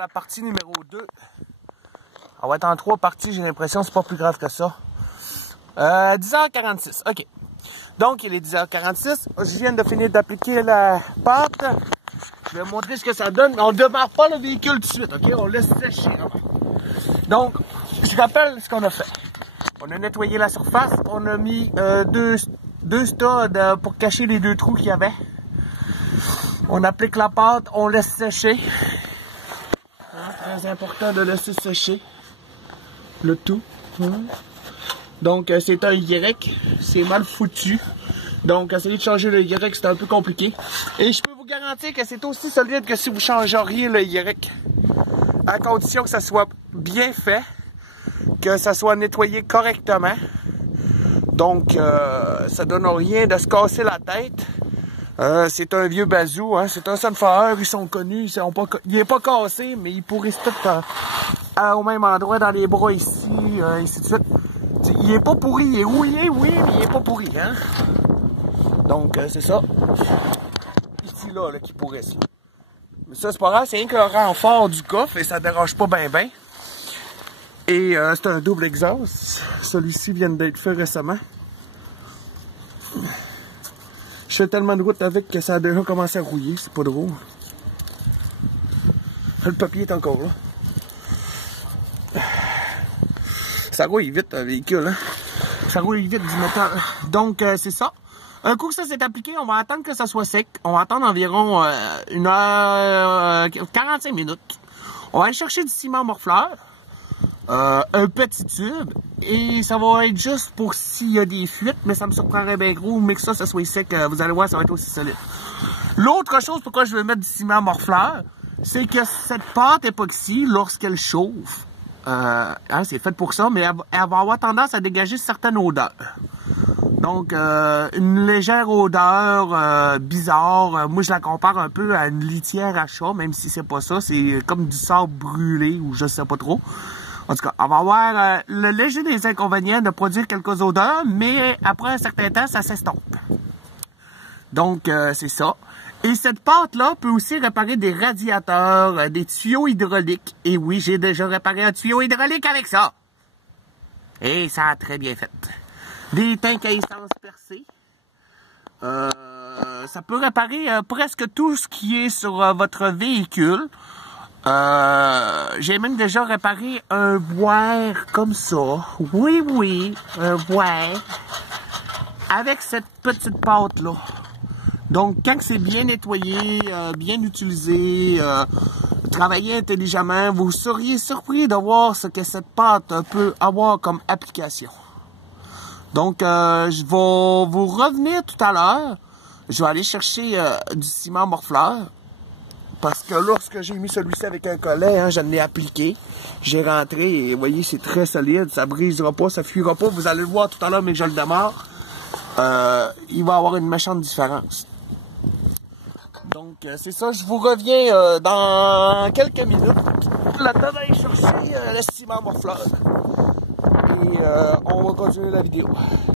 La partie numéro 2. On va être en 3 parties, j'ai l'impression, c'est pas plus grave que ça. 10h46, ok. Donc, il est 10h46. Je viens de finir d'appliquer la pâte. Je vais vous montrer ce que ça donne. Mais on ne démarre pas le véhicule tout de suite, ok? On laisse sécher. Donc, je rappelle ce qu'on a fait. On a nettoyé la surface. On a mis deux studs pour cacher les 2 trous qu'il y avait. On applique la pâte, on laisse sécher. Très important de laisser sécher le tout. Donc, c'est un Y. C'est mal foutu. Donc, essayer de changer le Y, c'est un peu compliqué. Et je peux vous garantir que c'est aussi solide que si vous changeriez le Y. À condition que ça soit bien fait, que ça soit nettoyé correctement. Donc, ça donne rien de se casser la tête. C'est un vieux bazou, hein? C'est un Sunfire, ils sont connus, il n'est pas cassé, mais il pourrit tout au même endroit dans les bras ici, ainsi de suite. Il est pas pourri, il est rouillé, oui, mais il est pas pourri, hein? Donc, c'est ça. Ici, là, qui pourrisse. Mais ça, c'est pas grave, c'est rien que le renfort du coffre et ça dérange pas bien, bien. Et c'est un double exhaust. Celui-ci vient d'être fait récemment. Je fais tellement de route avec que ça a déjà commencé à rouiller, c'est pas drôle. Le papier est encore là. Ça rouille vite un véhicule, hein. Ça roule vite du moteur. Donc c'est ça. Un coup que ça s'est appliqué, on va attendre que ça soit sec. On va attendre environ 45 minutes. On va aller chercher du ciment morfleur. Un petit tube et ça va être juste pour s'il y a des fuites, mais ça me surprendrait bien gros, mais que ça soit sec, vous allez voir, ça va être aussi solide. L'autre chose pourquoi je veux mettre du ciment morfleur, c'est que cette pâte époxy, lorsqu'elle chauffe, c'est fait pour ça, mais elle va avoir tendance à dégager certaines odeurs. Donc, une légère odeur bizarre. Moi, je la compare un peu à une litière à chat, même si c'est pas ça. C'est comme du sable brûlé ou je sais pas trop. En tout cas, on va avoir le léger des inconvénients de produire quelques odeurs, mais après un certain temps, ça s'estompe. Donc, c'est ça. Et cette pâte-là peut aussi réparer des radiateurs, des tuyaux hydrauliques. Et oui, j'ai déjà réparé un tuyau hydraulique avec ça. Et ça a très bien fait. Des tanks à essence percés. Ça peut réparer presque tout ce qui est sur votre véhicule. J'ai même déjà réparé un boire comme ça. Oui, un boire. Avec cette petite pâte-là. Donc, quand c'est bien nettoyé, bien utilisé, travaillé intelligemment, vous seriez surpris de voir ce que cette pâte peut avoir comme application. Donc, je vais vous revenir tout à l'heure. Je vais aller chercher du ciment morfleur. Parce que lorsque j'ai mis celui-ci avec un collet, hein, je l'ai appliqué. J'ai rentré et vous voyez, c'est très solide. Ça brisera pas, ça fuira pas. Vous allez le voir tout à l'heure, mais que je le démarre. Il va y avoir une méchante différence. Donc, c'est ça. Je vous reviens dans quelques minutes. Là-dedans, d'aller chercher le ciment morfleur. Et on va continuer la vidéo.